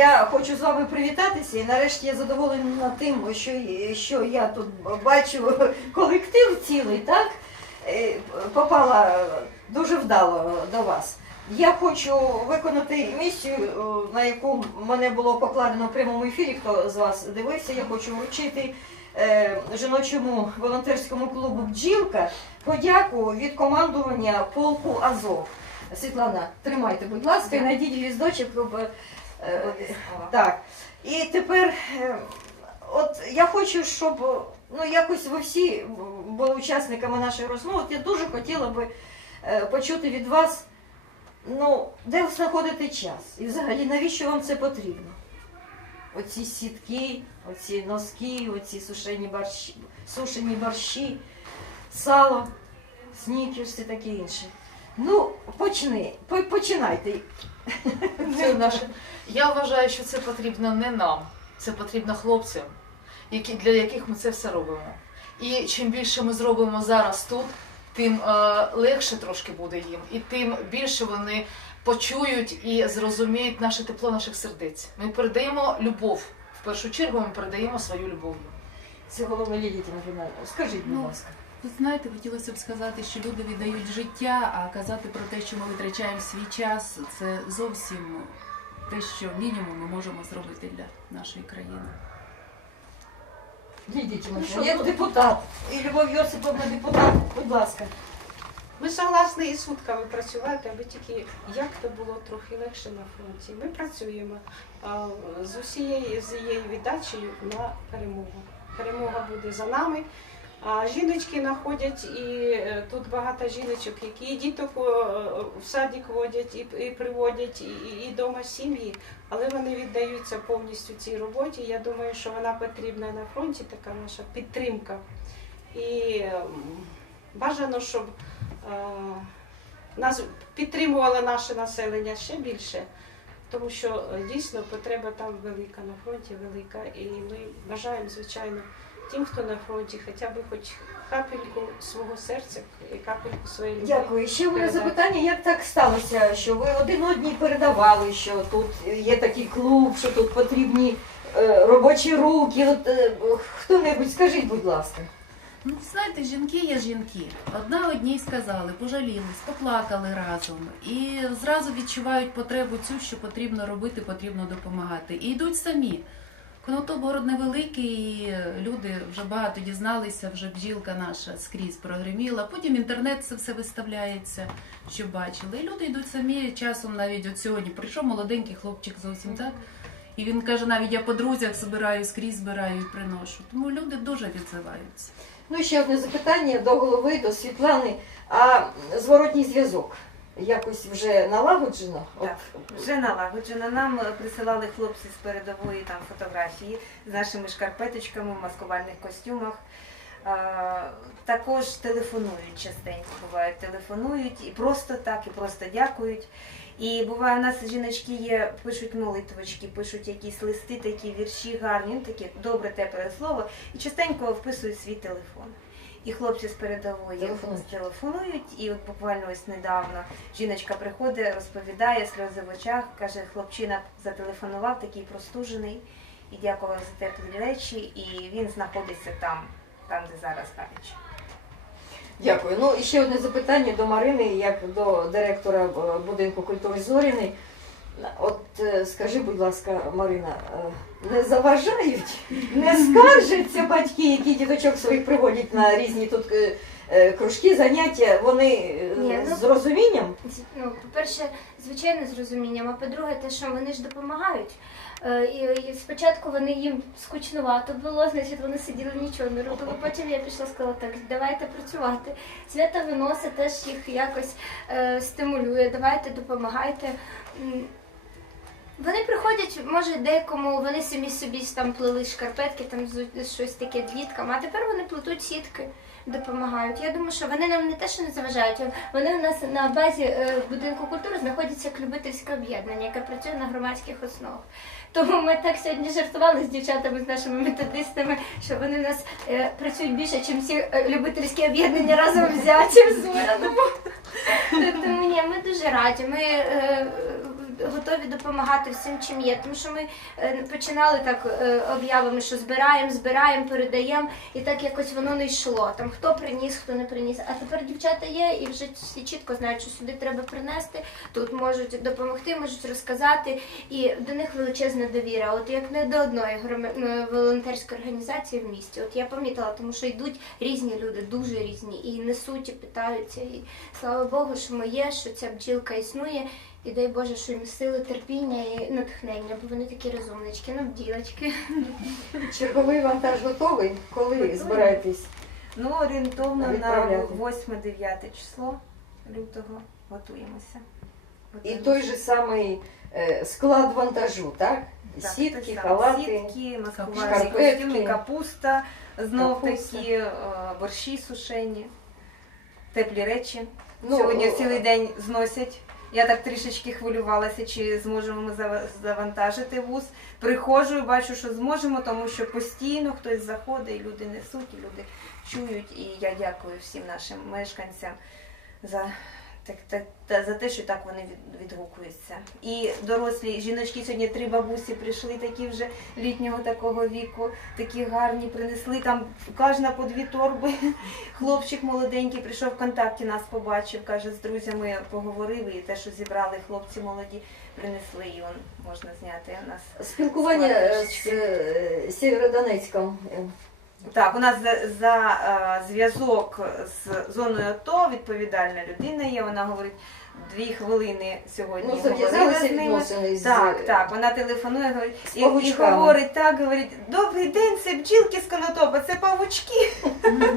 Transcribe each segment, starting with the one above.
Я хочу з вами привітатися і нарешті я задоволена тим, що, що я тут бачу колектив цілий, так? Е, Попала дуже вдало до вас. Я хочу виконати місію, е, на яку мене було покладено в прямому ефірі. Хто з вас дивився, я хочу вручити е, жіночому волонтерському клубу Бджілка подяку від командування полку Азов. Світлана, тримайте, будь ласка, і знайдіть ліздочок. щоб, е, так. І тепер, е, от я хочу, щоб ну, якось ви всі були учасниками нашої розмови. От я дуже хотіла би е, почути від вас, ну, де ви знаходите час? І взагалі навіщо вам це потрібно? Оці сітки, оці носки, оці сушені борщі, сушені борщі, сало, снікерс і таке інше. Ну, почни, по- починайте. Це наше. Я вважаю, що це потрібно не нам, це потрібно хлопцям, які, для яких ми це все робимо. І чим більше ми зробимо зараз тут, тим е, легше трошки буде їм, і тим більше вони почують і зрозуміють наше тепло наших сердець. Ми передаємо любов. В першу чергу ми передаємо свою любов. Це головне Лілія Тимофіна. Скажіть, будь Ну, ласка. Ви знаєте, хотілося б сказати, що люди віддають життя, а казати про те, що ми витрачаємо свій час, це зовсім те, що мінімум ми можемо зробити для нашої країни. Лідія Ну, як депутат. І Любов Йосиповна депутат, будь ласка. Ми согласні і сутками працювати, аби тільки як то було трохи легше на фронті. Ми працюємо а, з усією з її віддачею на перемогу. Перемога буде за нами. А жіночки знаходять, і е, тут багато жіночок, які і діток в садик водять, і, і приводять, і, і, і дома сім'ї, але вони віддаються повністю цій роботі. Я думаю, що вона потрібна на фронті, така наша підтримка. І ем, бажано, щоб е, нас підтримувало наше населення ще більше, тому що е, дійсно потреба там велика, на фронті велика. І ми бажаємо, звичайно, тим, хто на фронті, хоча б хоч капельку свого серця і капельку своєї любові. Дякую. Ще у мене передати. запитання, як так сталося, що ви один одній передавали, що тут є такий клуб, що тут потрібні е, робочі руки. От, е, хто-небудь скажіть, будь ласка. Ну, знаєте, жінки є жінки. Одна одній сказали, пожалілись, поплакали разом і зразу відчувають потребу цю, що потрібно робити, потрібно допомагати. І йдуть самі. Конотоп город невеликий, і люди вже багато дізналися, вже бджілка наша скрізь прогреміла. Потім інтернет це все виставляється, що бачили. І люди йдуть самі часом навіть от сьогодні. Прийшов молоденький хлопчик зовсім так. І він каже, навіть я по друзях збираю, скрізь збираю і приношу. Тому люди дуже відзиваються. Ну ще одне запитання до голови, до Світлани. А зворотній зв'язок якось вже налагоджено? Так, вже налагоджено. Нам е, присилали хлопці з передової там фотографії з нашими шкарпеточками в маскувальних костюмах. А, також телефонують частенько, буває, телефонують і просто так, і просто дякують. І буває, у нас жіночки є, пишуть молитвочки, пишуть якісь листи, такі вірші гарні, ну, таке добре, тепле слово, і частенько вписують свій телефон. І хлопці з передової Телефонують. і от буквально ось недавно жіночка приходить, розповідає сльози в очах, каже, хлопчина зателефонував, такий простужений, і дякував за теплі речі, і він знаходиться там, там, де зараз Галич. Дякую. Ну і ще одне запитання до Марини, як до директора е, будинку культури Зоріни. От е, скажи, будь ласка, Марина, е, не заважають, не скаржаться батьки, які діточок своїх приводять на різні тут е, кружки, заняття, вони Ні, ну- з розумінням? Ну, по-перше, звичайно, з розумінням, а по-друге, те, що вони ж допомагають. І, спочатку вони їм скучнувато було, значить вони сиділи, нічого не робили. Потім я пішла сказала, так, давайте працювати. Свята виносить теж їх якось стимулює, давайте допомагайте. Вони приходять, може, декому вони самі собі там плели шкарпетки, там щось таке діткам, а тепер вони плетуть сітки, допомагають. Я думаю, що вони нам не те, що не заважають, вони у нас на базі е, будинку культури знаходяться як любительське об'єднання, яке працює на громадських основах. Тому ми так сьогодні жартували з дівчатами, з нашими методистами, що вони у нас е, працюють більше, ніж всі е, любительські об'єднання разом взяті Зоряному. Тому ні, ми дуже раді. Ми готові допомагати всім, чим є. Тому що ми е, починали так е, об'явами, що збираємо, збираємо, передаємо, і так якось воно не йшло. Там хто приніс, хто не приніс. А тепер дівчата є, і вже всі чітко знають, що сюди треба принести. Тут можуть допомогти, можуть розказати, і до них величезна довіра. От як не до одної волонтерської організації в місті. От я помітила, тому що йдуть різні люди, дуже різні, і несуть, і питаються. І слава Богу, що ми є, що ця бджілка існує. І дай Боже, що їм сили, терпіння і натхнення, бо вони такі розумнички, ну бділочки. Черговий вантаж готовий. Коли збираєтесь? Ну, орієнтовно на Відправляти. 8-9 число лютого готуємося. І Готуємося. той же самий е, склад вантажу, так? Так, Сітки, саме. халати. Сітки, маскувальні шкарпетки. костюми, капуста, знов Капуста. такі е, борщі сушені, теплі речі. Ну, Сьогодні о, цілий день зносять. Я так трішечки хвилювалася, чи зможемо ми зава- завантажити вуз. Приходжу і бачу, що зможемо, тому що постійно хтось заходить, і люди несуть, і люди чують. І я дякую всім нашим мешканцям за, так, так, та, за те, що так вони від, відгукуються. І дорослі жіночки сьогодні три бабусі прийшли, такі вже літнього такого віку, такі гарні, принесли там кожна по дві торби. Хлопчик молоденький прийшов в контакті, нас побачив, каже, з друзями поговорили, і те, що зібрали хлопці молоді, принесли, і он можна зняти у нас. Спілкування е, з е, Сєвєродонецьком. Е, Так, у нас за, за е, зв'язок з зоною АТО відповідальна людина є. Вона говорить дві хвилини сьогодні. Ну, говорила з ними. відносини з Так, так, вона телефонує, говорить, і, і говорить так, говорить, добрий день, це бджілки з Конотопа, це павучки.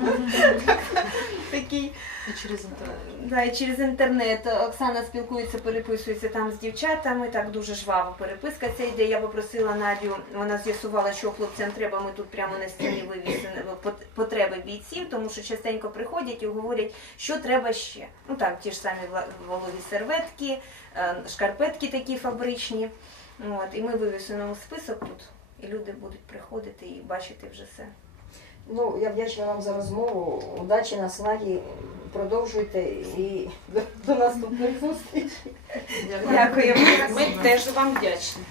Такий. І через інтернет. Да, і через інтернет Оксана спілкується, переписується там з дівчатами. Так дуже жваво переписка ця йде. Я попросила Надю, вона з'ясувала, що хлопцям треба. Ми тут прямо на стіні вивісили потреби бійців, тому що частенько приходять і говорять, що треба ще. Ну так, ті ж самі вологі серветки, е, шкарпетки такі фабричні. От, і ми вивісимо список тут, і люди будуть приходити і бачити вже все. Ну, я вдячна вам за розмову. Удачі, наснаги. Продовжуйте і до, до наступних зустрічей. Дякую. Ми теж вам вдячні.